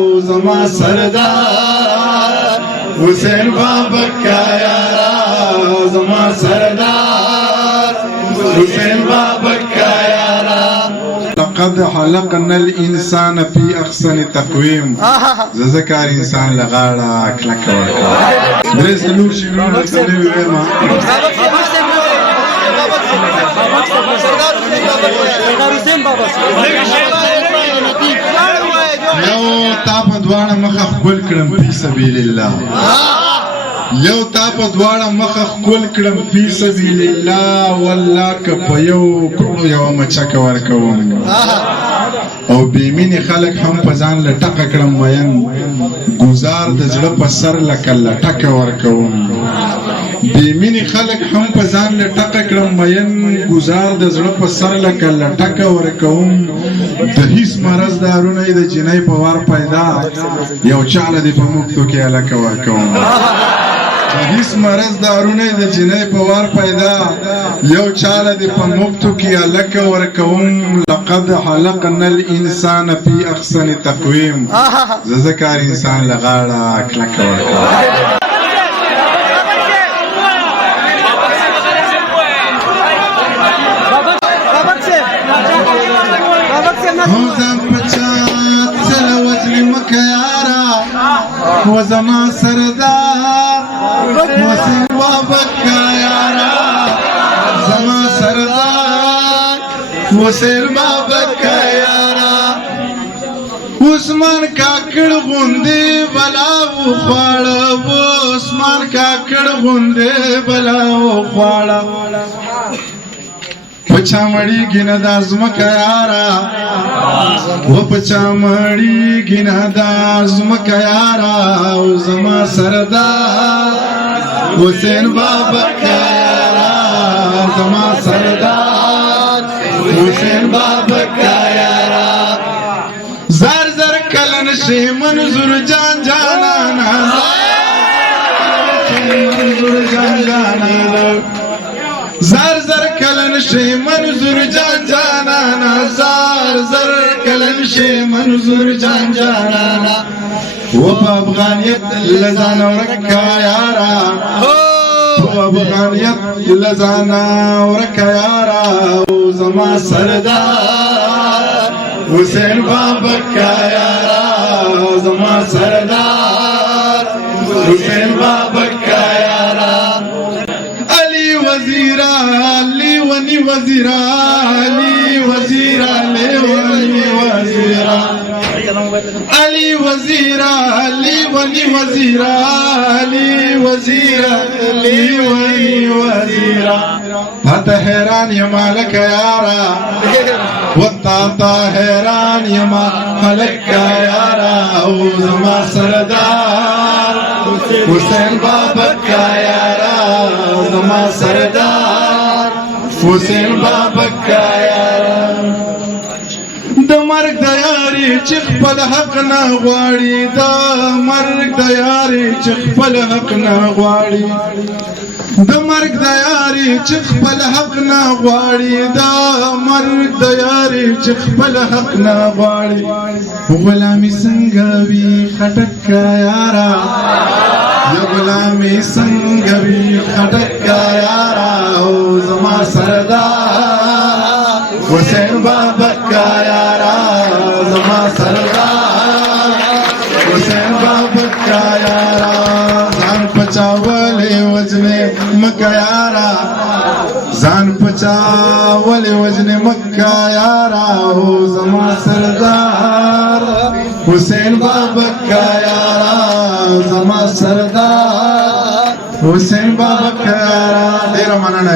زما سردار حسین بابا کا یارا زما سردار حسین بابا کا یارا لقد خلقنا الانسان في احسن تقويم ذکر انسان لغاړه کلک ورکړه درې سلور شیرونه سمې وېما یو تا په دواړه مخه خپل کړم فی سبیل الله یو تا په دواړه مخه خپل کړم فی سبیل الله والله که په یو کړو یو مچکه ورکوم او بیمینی خلق هم په ځان لټکه کړم وین گزار د زړه په سر لکه لټکه ورکوم بیمینی خلق هم په ځان لټکه کړم وین گزار د زړه په سر لکه لټکه ورکوم د هیڅ مرض دارونه د جنۍ په وار پیدا یو چاله دی په مکتو کې الکه ورکوم هیڅ مرض دارونه د جنۍ په وار پیدا یو چاله دی په مکتو کې الکه ورکوم لقد خلقنا الانسان في احسن تقويم ذکر انسان لغاړه کلک ورکوم وزما سردار حسین بابا کا یارا زما سردار حسین بابا کا یارا عثمان کاکڑ غوندے بلاو خواړه عثمان کاکڑ غوندے بلاو خواړه پچا مړی گینا د ازمکه یارا و پچا مړی گینا د ازمکه یارا او زما سردار حسین بابا کا یارا زما سردار حسین بابا کا یارا زر زر کلن شی منظور جان جانانا منظور جان جانانا زر زر کلن شی منظور جان جانانا زر زر کلن شی منظور جان جانانا و پا افغانیت لزانا ورکا یارا و افغانیت لزانا ورکا یارا و زما سردار حسین بابا کا یارا زما سردار حسین بابا کا یارا وزیرا علی ونی وزیرا علی وزیرا علی ونی وزیرا علی وزیرا علی ونی وزیرا علی وزیرا علی ونی وزیرا تا حیران یما لک یارا وتا حیران یما لک یارا او زما سردار حسین بابا کا یارا زما سردار حسین بابا کا یارا د مرګ د یاري چې خپل حق نه غواړي د مرګ د یاري چې خپل حق نه غواړي د مرګ د یاري چې خپل حق نه غواړي د مرګ د یاري چې خپل حق نه غواړي غلامي څنګه وي خټک یارا یا غلامی سنگوی خٹک یارا او زما سردار حسین بابا کا یارا زما سردار حسین بابا کا یارا زان پچاولی وزن مکہ یارا زان پچاولی وزن مکہ یارا او زما سردار حسین بابا کا یارا زما سردار حسین بابا کا یارا ډیر مننه